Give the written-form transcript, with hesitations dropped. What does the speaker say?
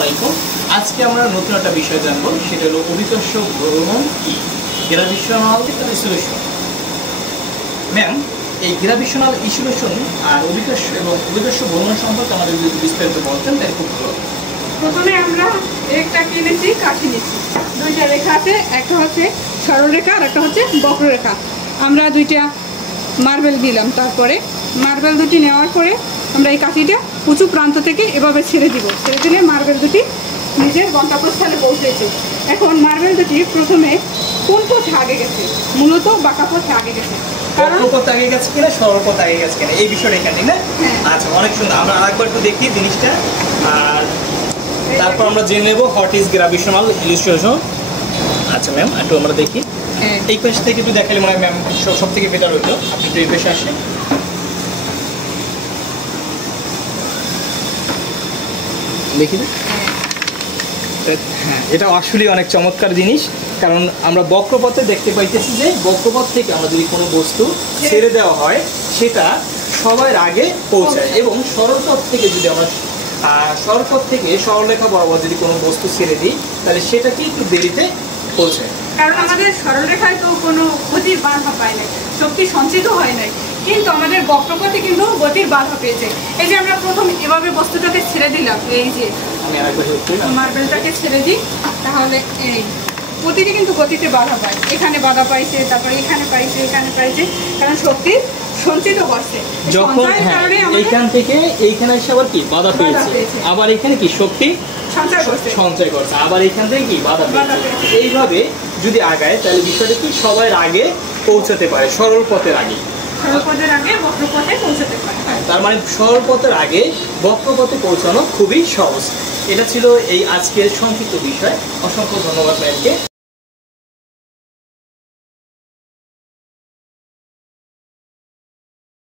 আলাইকুম। আজকে আমরা নতুন একটা বিষয় জানবো, সেটা হলো অভিকর্ষ ভ্রমণ কি, গ্র্যাভিটেশনাল ইসোলেশন। ম্যাম, এই গ্র্যাভিটেশনাল ইসোলেশন আর অভিকর্ষ এবং অভিকর্ষ ভ্রমণ সম্পর্কে আমাদের যদি বিস্তারিত বলতেন তাই খুব ভালো। প্রথমে আমরা একটা কিনেছি, কাঠি নিচ্ছি। দুইটা রেখা আছে, একটা হচ্ছে সরলরেখা আর একটা হচ্ছে বক্ররেখা। আমরা দুইটা মার্বেল দিলাম, তারপরে মার্বেল দুটি নেওয়ার পরে আমরা এই কাঠিটা উঁচু প্রান্ত থেকে এভাবে ছেড়ে দিব। ছেড়ে দিলে মার্বেল দুটি নিজের গন্তব্যস্থলে পৌঁছেছে। এখন মার্বেল দুটি প্রথমে কোন পথে আগে গেছে? মূলত বাঁকা পথে আগে গেছে। পথ আগে গেছে কিনা, সরল পথ আগে গেছে কিনা, এই বিষয়টা এখানে না? আচ্ছা, অনেক সুন্দর। আমরা আরেকবার একটু দেখি জিনিসটা, আর তারপর আমরা জেনে নেব হোয়াট ইজ গ্র্যাভিটেশনাল ইসোলেশন। আচ্ছা ম্যাম, একটু আমরা দেখি এই পাশ থেকে একটু দেখালে মনে হয় ম্যাম সব থেকে বেটার হইতো। আপনি একটু এই পাশে আসেন। দেখি হ্যাঁ, এটা আসলে অনেক চমৎকার জিনিস, কারণ আমরা বক্রপথে দেখতে পাইতেছি যে বক্রপথ থেকে আমরা যদি কোনো বস্তু ছেড়ে দেওয়া হয় সেটা সবার আগে পৌঁছায়, এবং সরলপথ থেকে যদি আমরা সরলপথ থেকে সরলরেখা বরাবর যদি কোনো বস্তু ছেড়ে দিই তাহলে সেটা কি একটু দেরিতে পৌঁছায়। কারণ আমাদের সরলরেখায় তো কোনো গতির বাধা পায় নাই, শক্তি সঞ্চিত হয় নাই, কিন্তু আমাদের বক্রপথে কিন্তু গতির বাধা পেয়েছে। এই যে আমরা প্রথম এভাবে বস্তুটাকে ছেড়ে দিলাম, এই যে মার্বেলটাকে ছেড়ে দিই, তাহলে এই প্রতিটি কিন্তু গতিতে বাধা পায়। এখানে বাধা পাইছে, তারপরে এখানে পাইছে, এখানে পাইছে, কারণ শক্তি সঞ্চিত করছে। যখন এইখান থেকে এইখানে এসে আবার কি বাধা পেয়েছে, আবার এখানে কি শক্তি সঞ্চয় করছে, আবার এখান থেকে কি বাধা পেয়েছে। এইভাবে যদি আগায় তাহলে বিষয়টা কি সবার আগে পৌঁছাতে পারে, সরল পথের আগে। তার মানে সরল পথের আগে বক্রপথে পৌঁছানো খুবই সহজ। এটা ছিল এই আজকের সংক্ষিপ্ত বিষয়। অসংখ্য ধন্যবাদ ম্যামকে।